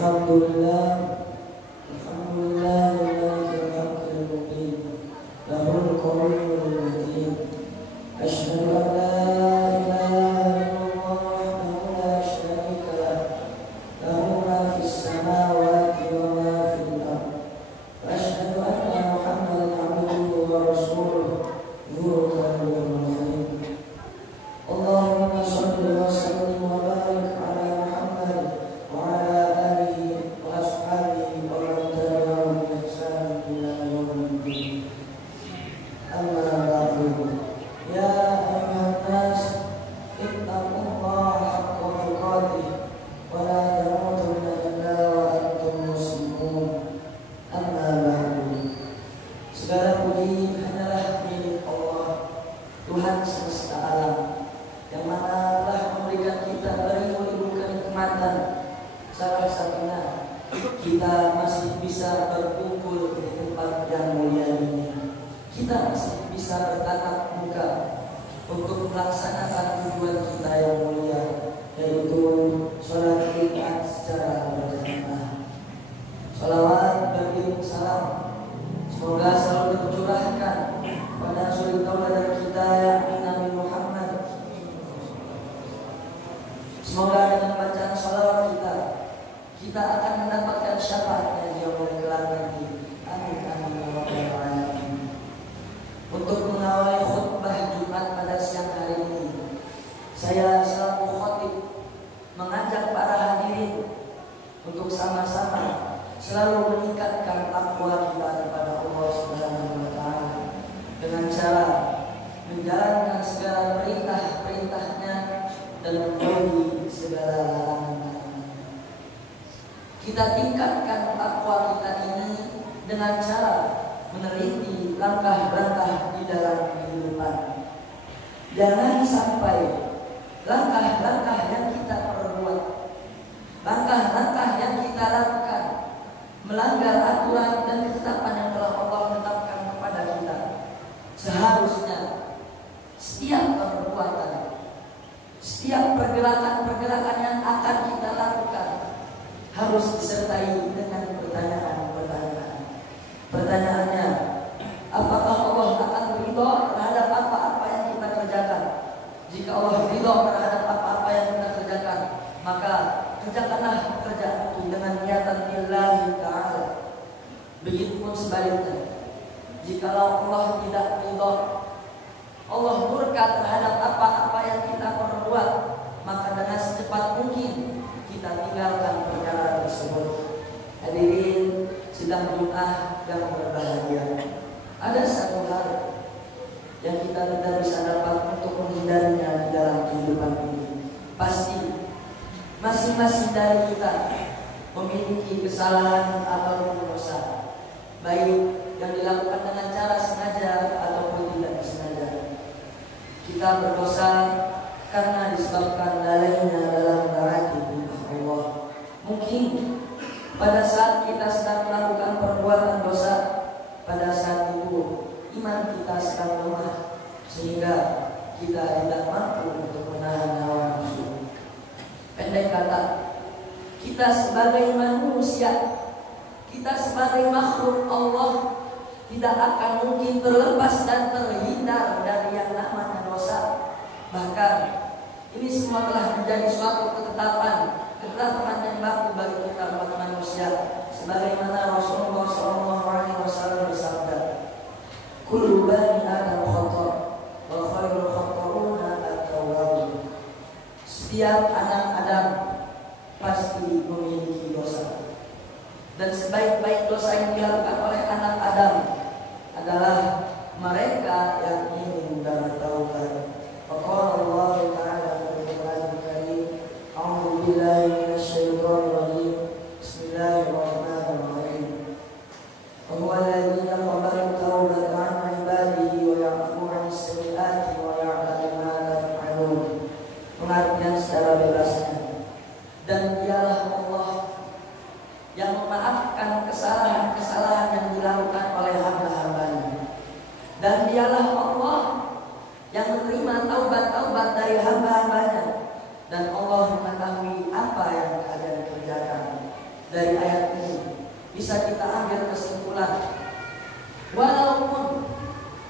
Alhamdulillah, Alhamdulillah lillahi haqqil mubin, lahul qawiyul matin. Asyhadu an la ilaha illallah wahdahu la syarika lah, lahu ma fis samawati wa ma fil ardh. Wa asyhadu anna Muhammadan abduhu wa rasuluh, dzul jalali wal ikram. Allahumma shalli wa sallim wa barik ala Muhammad wa ala alihi wa ashabihi wa man tabi'ahum bi ihsan ila yaumil din. Amma ba'du. Ya ayyuhan nas, ittaqullaha haqqa tuqatih wa la tamutunna illa wa antum muslimun. Amma ba'du. Segala puji hanyalah milik Allah, Tuhan semesta alam, yang mana telah memberikan kita beribu-ribu kenikmatan. Salah satunya kita masih bisa berkumpul di tempat yang mulia ini. Kita masih bisa bertatap muka untuk melaksanakan tujuan kita yang mulia, yaitu sholat Jumat secara berjamaah. Sholawat beriring salam semoga selalu tercurahkan pada suri tauladan kita yakni Nabi Muhammad. Semoga dengan bacaan sholawat kita akan mendapatkan syafaatnya di yaumul kelak nanti. Amin amin ya rabbal alamin. Untuk mengawali khutbah Jumat pada siang hari ini, saya selaku khatib mengajak para hadirin untuk sama-sama selalu meningkatkan takwa kita kepada Allah Subhanahu wa taala dengan cara menjalankan segala perintah-perintahnya dan menjauhi segala larangan. Kita tingkatkan takwa kita ini dengan cara meneliti langkah-langkah di dalam kehidupan. Jangan sampai langkah-langkah yang kita perbuat, langkah-langkah yang kita lakukan melanggar aturan dan ketetapan yang telah Allah tetapkan kepada kita. Seharusnya setiap perbuatan, setiap pergerakan-pergerakan yang akan kita lakukan harus disertai dengan pertanyaan-pertanyaan. Pertanyaannya, apakah Allah akan ridho terhadap apa-apa yang kita kerjakan? Jika Allah ridho terhadap apa-apa yang kita kerjakan, maka kerjakanlah pekerjaan itu dengan niatan lillahi ta'ala. Begitupun sebaliknya, jikalau Allah tidak ridho, Allah murka terhadap apa-apa yang kita perbuat, maka dengan secepat mungkin kita tinggalkan perkara tersebut. Hadirin sidang Jumat yang berbahagia, ada satu hal yang kita tidak bisa dapat untuk menghindarinya di dalam kehidupan ini. Pasti masing-masing dari kita memiliki kesalahan ataupun dosa, baik yang dilakukan dengan cara sengaja ataupun tidak disengaja. Kita berdosa karena disebabkan lalainya dalam taati Allah. Mungkin pada saat kita sedang melakukan perbuatan dosa, pada saat itu iman kita sedang lemah, sehingga kita tidak mampu untuk menahan hawa nafsu. Pendek kata, kita sebagai manusia, kita sebagai makhluk Allah tidak akan mungkin terlepas dan terhindar dari yang namanya dosa. Bahkan ini semua telah menjadi suatu ketetapan yang baku bagi kita umat manusia, sebagaimana Rasulullah SAW bersabda, kullu bani adam khata' wa khairul khata'una at-tawwabun. Setiap anak Adam pasti memiliki dosa, dan sebaik-baik dosa yang dilakukan oleh anak Adam adalah mereka yang ingin bertaubat. Faqala Allah Ta'ala fil Qur'anil Karim, a'udzu billahi minasyaitonir rajim. Bismillahirrahmanirrahim. Wa huwa alladzi yaqbalu tawbata 'an 'ibadihi wa ya'fu 'anis sayyi'ati wa ya'lamu ma taf'alun. Pengertian secara bebasnya, dan dialah Allah yang memaafkan kesalahan-kesalahan yang dilakukan oleh hamba-hambanya, dan dialah Allah yang menerima taubat-taubat dari hamba-hambanya, dan Allah mengetahui apa yang kalian kerjakan. dari ayat ini bisa kita ambil kesimpulan, walaupun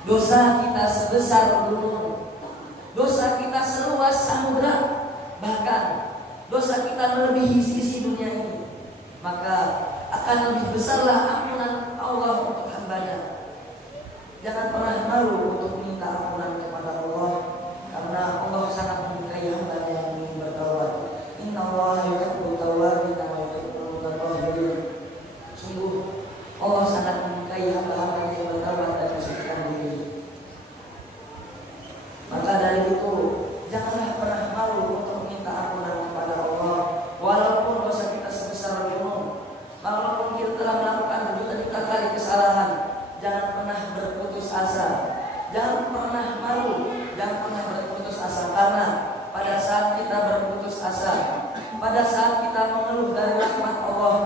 dosa kita sebesar gunung, dosa kita seluas samudra, bahkan dosa kita melebihi sisi dunia ini, maka akan lebih besarlah ampunan Allah untuk hambanya. Jangan pernah malu untuk minta ampunan kepada Allah, karena Allah sangat menyukai hamba yang ingin bertaubat. Innallaha yuhibbut tawwabin wa yuhibbul mutatahhirin. Sungguh Allah sangat menyukai hamba-hamba yang bertaubat dan mensucikan diri. Maka dari itu janganlah pernah malu untuk minta ampunan kepada Allah, walaupun dosa kita sebesar gunung, walaupun kita telah melakukan berjuta-juta kali kesalahan. Jangan pernah berputus asa, jangan pernah malu, jangan pernah berputus asa, karena pada saat kita berputus asa, pada saat kita mengeluh dari rahmat Allah,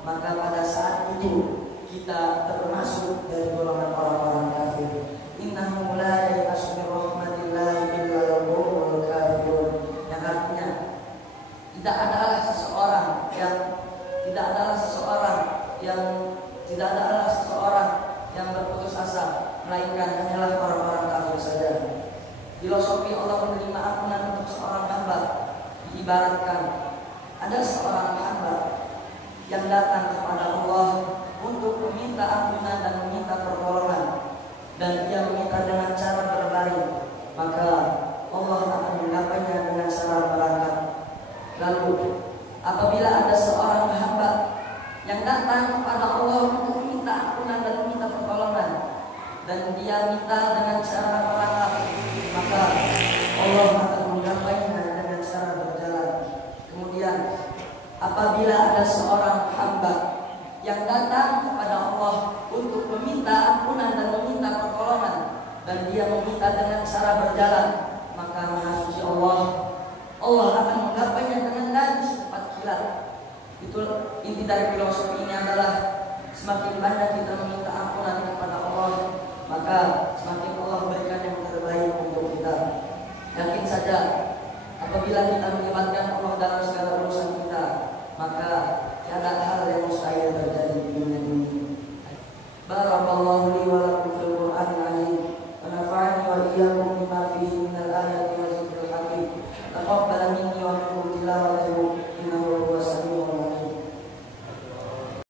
maka pada saat itu kita termasuk dari golongan orang-orang kafir. Innahu la ya'asu min rahmatillahi illa al-qawmul kafirun. Yang artinya tidak adalah seseorang yang berputus asa, melainkan hanyalah orang-orang kafir saja. Filosofi Allah menerima ampunan untuk seorang hamba diibaratkan ada seorang hamba yang datang kepada Allah untuk meminta ampunan dan meminta pertolongan, dan dia meminta dengan cara berbaring, maka Allah akan menggapainya dengan cara berangkat. Lalu apabila ada seorang hamba yang datang kepada Allah untuk meminta ampunan dan meminta pertolongan, dan dia minta dengan cara berangkat, maka Allah akan menggapainya dengan cara berjalan. Kemudian apabila ada seorang hamba yang datang kepada Allah untuk meminta ampunan dan meminta pertolongan, dan dia meminta dengan cara berjalan, maka Maha Suci Allah akan menggapainya dengan lari secepat kilat. Itu inti dari filosofi ini adalah semakin banyak kita meminta ampunan kepada Allah, maka semakin Allah berikan yang terbaik untuk kita. Yakin saja apabila kita melibatkan Allah dalam segala urusan kita, maka tiada hal yang mustahil terjadi di dunia ini. Barakallahu li wa